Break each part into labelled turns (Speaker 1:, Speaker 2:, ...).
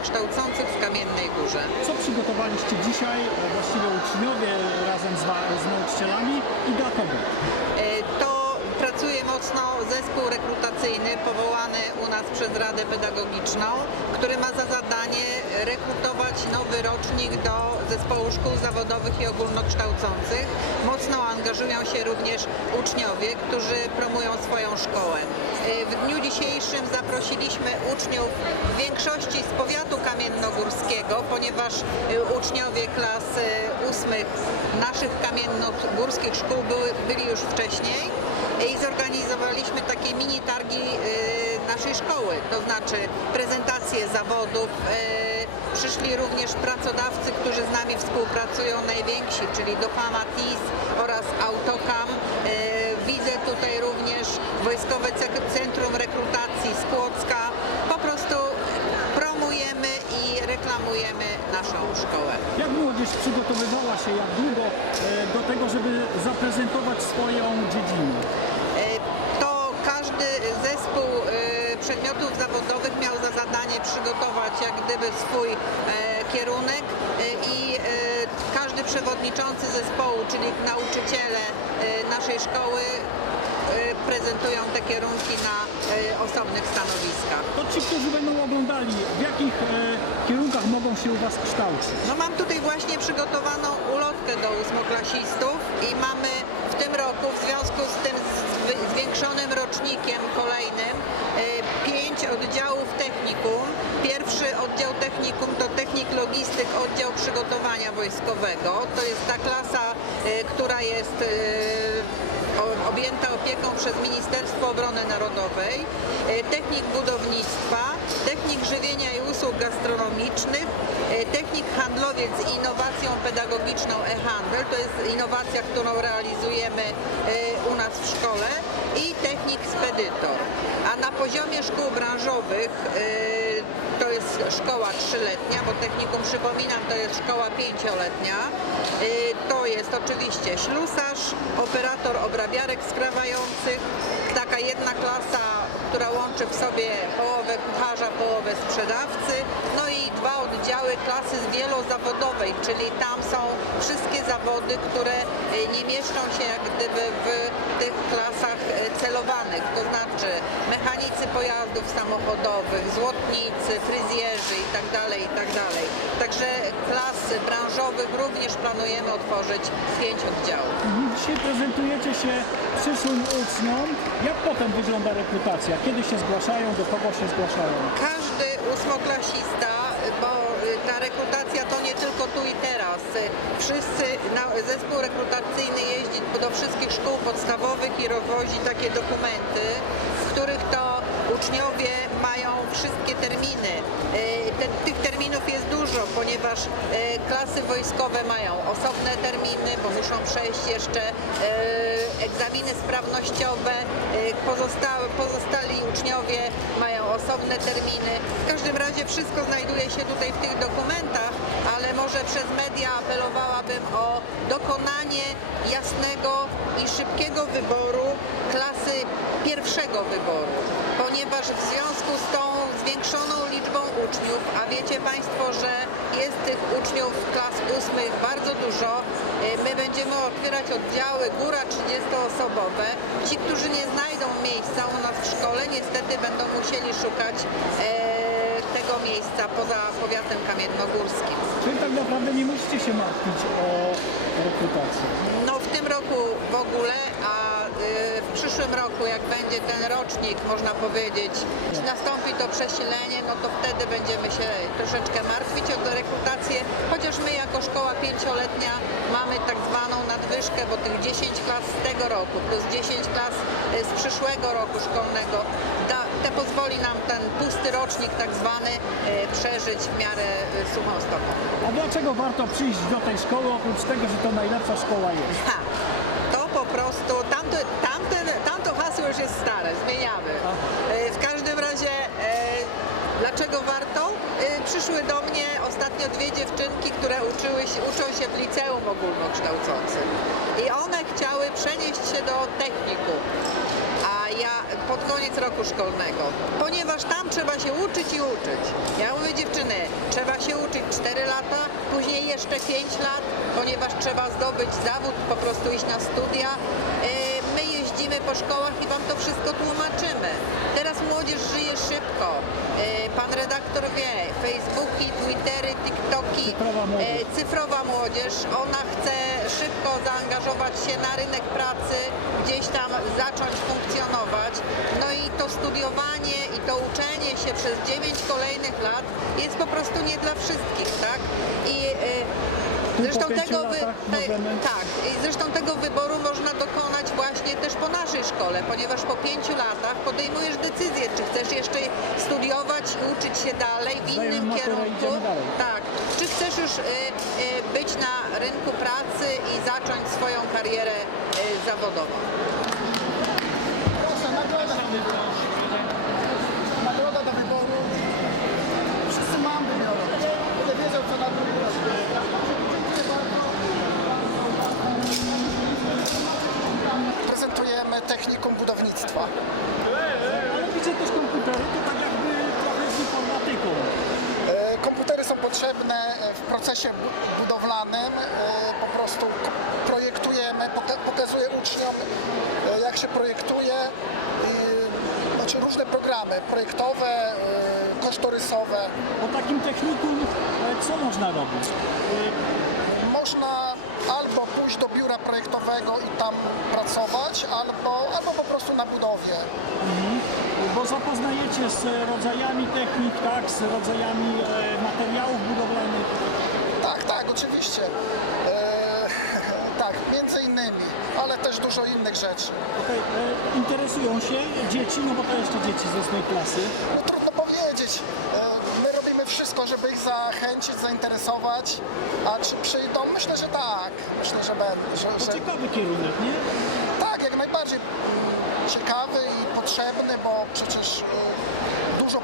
Speaker 1: ogólnokształcących w Kamiennej Górze.
Speaker 2: Co przygotowaliście dzisiaj e, właściwie uczniowie razem z, z nauczycielami?
Speaker 1: U nas przez Radę Pedagogiczną, który ma za zadanie rekrutować nowy rocznik do zespołu szkół zawodowych i ogólnokształcących. Mocno angażują się również uczniowie, którzy promują swoją szkołę. E, W dniu dzisiejszym zaprosiliśmy uczniów w większości z powiatu kamiennogórskiego, ponieważ e, uczniowie klas e, ósmych naszych kamiennogórskich szkół byli już wcześniej i zorganizowaliśmy takie mini targi naszej szkoły, to znaczy prezentacje zawodów. e, Przyszli również pracodawcy, którzy z nami współpracują, najwięksi, czyli Dofama TIS oraz Autocam. E, Widzę tutaj również Wojskowe Centrum Rekrutacji z Płocka. Po prostu promujemy i reklamujemy naszą szkołę.
Speaker 2: Jak młodzież przygotowywała się, jak długo e, do tego, żeby zaprezentować swoją dziedzinę?
Speaker 1: E, To każdy zespół e, przedmiotów zawodowych miał za zadanie przygotować jak gdyby swój e, kierunek e, i e, każdy przewodniczący zespołu, czyli nauczyciele naszej szkoły prezentują te kierunki na e, osobnych stanowiskach.
Speaker 2: To ci, którzy będą oglądali, w jakich e, kierunkach mogą się u Was kształcić?
Speaker 1: No mam tutaj właśnie przygotowaną ulotkę do ósmoklasistów i mamy w tym roku w związku z tym zwiększonym rocznikiem kolejnym e, pięć oddziałów technikum. Pierwszy oddział technikum to technik logistyk, oddział przygotowania wojskowego. To jest ta klasa, która jest objęta opieką przez Ministerstwo Obrony Narodowej, e, technik budownictwa, technik żywienia i usług gastronomicznych, e, technik handlowiec z innowacją pedagogiczną e-handel, to jest innowacja, którą realizujemy e, u nas w szkole i technik spedytor. A na poziomie szkół branżowych jest szkoła trzyletnia, bo technikum przypominam, to jest szkoła pięcioletnia. Y, To jest oczywiście ślusarz, operator obrabiarek skrawających, taka jedna klasa, która łączy w sobie połowę kucharza, połowę sprzedawcy, no i dwa oddziały klasy wielozawodowej, czyli tam są wszystkie zawody, które y, nie mieszczą się jak gdyby w tych klasach y, celowanych, to pojazdów samochodowych, złotnicy, fryzjerzy i tak dalej, i tak dalej. Także klas branżowych również planujemy otworzyć pięć oddziałów.
Speaker 2: Mhm, Dzisiaj prezentujecie się przyszłym uczniom. Jak potem wygląda rekrutacja? Kiedy się zgłaszają, do kogo się zgłaszają?
Speaker 1: Każdy ósmoklasista, bo y, ta rekrutacja to nie tylko tu i teraz. Wszyscy, zespół rekrutacyjny jeździ do wszystkich szkół podstawowych i rozwozi takie dokumenty, w których to uczniowie mają wszystkie terminy. Y, tych terminów jest dużo, ponieważ y, klasy wojskowe mają osobne terminy, bo muszą przejść jeszcze y, egzaminy sprawnościowe. Pozostałe, pozostali uczniowie mają osobne terminy. W każdym razie wszystko znajduje się tutaj w tych dokumentach, ale może przez media apelowałabym o dokonanie jasnego i szybkiego wyboru klasy pierwszego wyboru, ponieważ w związku z tą zwiększoną liczbą uczniów, a wiecie Państwo, że jest tych uczniów klas ósmych bardzo dużo, y, my będziemy otwierać oddziały góra 30-osobowe. Ci, którzy nie znajdą miejsca u nas w szkole, niestety będą musieli szukać e, tego miejsca poza powiatem kamiennogórskim.
Speaker 2: Czyli tak naprawdę nie musicie się martwić o rekrutację.
Speaker 1: No w tym roku w ogóle, a y, w przyszłym roku jak będzie ten rocznik, można powiedzieć, nastąpi to przesilenie, no to wtedy będziemy się troszeczkę martwić o tę rekrutację, chociaż my jako szkoła pięcioletnia mamy tak zwaną nadwyżkę, bo tych 10 klas z tego roku plus 10 klas y, z przyszłego roku szkolnego da, te pozwoli nam ten pusty rocznik tak zwany y, przeżyć w miarę y, suchą stopą.
Speaker 2: A dlaczego warto przyjść do tej szkoły, oprócz tego, że to najlepsza szkoła jest?
Speaker 1: Ha, to po prostu, tamto, tamten, tamto hasło już jest stare, zmieniamy. E, W każdym razie, e, dlaczego warto? E, Przyszły do mnie ostatnio dwie dziewczynki, które uczyły się, uczą się w liceum ogólnokształcącym. I one chciały przenieść się do technikum. A ja pod koniec roku szkolnego, ponieważ tam trzeba się uczyć i uczyć. Ja mówię dziewczyny, trzeba się uczyć 4 lata, później jeszcze 5 lat, ponieważ trzeba zdobyć zawód, po prostu iść na studia. E, My jeździmy po szkołach i wam to wszystko tłumaczymy. Teraz młodzież żyje redaktor wie, Facebooki, Twittery, TikToki,
Speaker 2: Cyfrowa młodzież.
Speaker 1: e, cyfrowa młodzież, ona chce szybko zaangażować się na rynek pracy, gdzieś tam zacząć funkcjonować. No i to studiowanie i to uczenie się przez 9 kolejnych lat jest po prostu nie dla wszystkich, tak? I e, zresztą tego, wy,
Speaker 2: możemy-
Speaker 1: tak, zresztą tego wyboru można dokonać naszej szkole, ponieważ po pięciu latach podejmujesz decyzję, czy chcesz jeszcze studiować, uczyć się dalej w innym kierunku. Tak. Czy chcesz już y, y, być na rynku pracy i zacząć swoją karierę y, zawodową?
Speaker 3: Proszę, nagroda. Nagroda do wyboru. Wszyscy mamby biorą. Będę wiedział, co na drugi raz. Dziękuję bardzo. Prezentujemy technikum budownictwa.
Speaker 2: Ale widzę też komputery, to tak jakby trochę z informatyką.
Speaker 3: E, Komputery są potrzebne e, w procesie bu- budowlanym. E, Po prostu projektujemy, poka- pokazuję uczniom, e, jak się projektuje. Znaczy różne programy projektowe, e, kosztorysowe.
Speaker 2: Po takim technikum co można robić?
Speaker 3: Można albo pójść do biura projektowego i tam pracować, albo, albo po prostu na budowie.
Speaker 2: Bo zapoznajecie z rodzajami technik, tak, z rodzajami materiałów budowlanych.
Speaker 3: Tak, oczywiście. E, tak, między innymi, ale też dużo innych rzeczy.
Speaker 2: Okej, e, interesują się dzieci, no bo to jeszcze dzieci z 8 klasy.
Speaker 3: No trudno powiedzieć. E, My robimy wszystko, żeby ich zachęcić, zainteresować. A czy przyjdą? Myślę, że tak. Myślę, że będą.
Speaker 2: To
Speaker 3: że,
Speaker 2: ciekawy kierunek, nie?
Speaker 3: tak, jak najbardziej mm, ciekawy i potrzebny, bo przecież y, dużo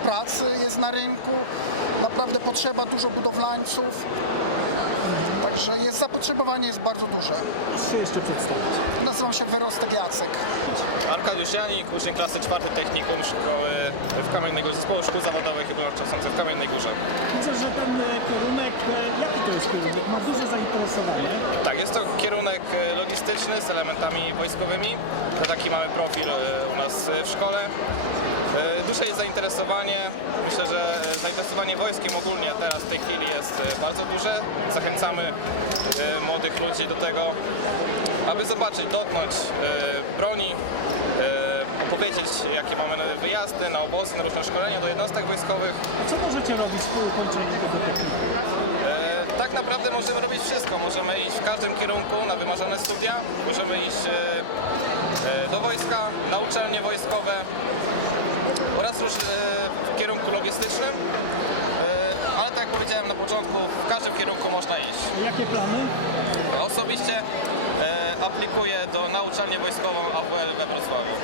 Speaker 3: pracy jest na rynku. Naprawdę potrzeba dużo budowlańców. Także jest zapotrzebowanie jest bardzo duże.
Speaker 2: Proszę się jeszcze przedstawić.
Speaker 3: Nazywam się Wyrostek Jacek.
Speaker 4: Arkadiusz Janik, uczeń klasy czwartej technikum szkoły w Kamiennej Górze, Zespołu Szkół Zawodowych i w Kamiennej Górze.
Speaker 2: Widzę, że ten e, kierunek, e, jaki to jest kierunek? Ma duże zainteresowanie.
Speaker 4: Tak, jest to kierunek e, logistyczny z elementami wojskowymi. To taki mamy profil u nas w szkole. Duże jest zainteresowanie. Myślę, że zainteresowanie wojskiem ogólnie bardzo duże. Zachęcamy e, młodych ludzi do tego, aby zobaczyć, dotknąć e, broni, e, opowiedzieć jakie mamy wyjazdy na obozy, na różne szkolenia do jednostek wojskowych.
Speaker 2: A co możecie robić po ukończeniu tego technikum?
Speaker 4: E, Tak naprawdę możemy robić wszystko. Możemy iść w każdym kierunku na wymarzone studia. Możemy iść e, e, do wojska, na uczelnie wojskowe oraz już e, w kierunku logistycznym. Powiedziałem na początku, w każdym kierunku można iść.
Speaker 2: Jakie plany?
Speaker 4: Osobiście e, aplikuję do na uczelnię wojskową AWL we Wrocławiu.